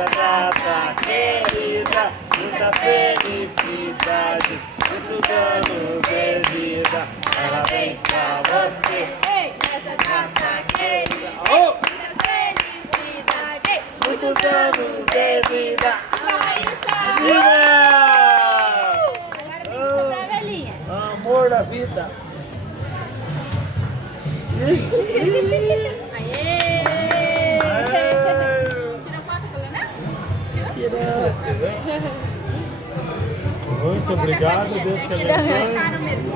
nessa data querida, muita felicidade, muitos anos de vida. Parabéns pra você, nessa data querida, muita felicidade, muitos anos de vida. Viva! Agora tem que sobrar a velhinha. Amor da vida. Aê! Tirou foto com o Leonel? Tirou. Muito obrigado, Deus te abençoe.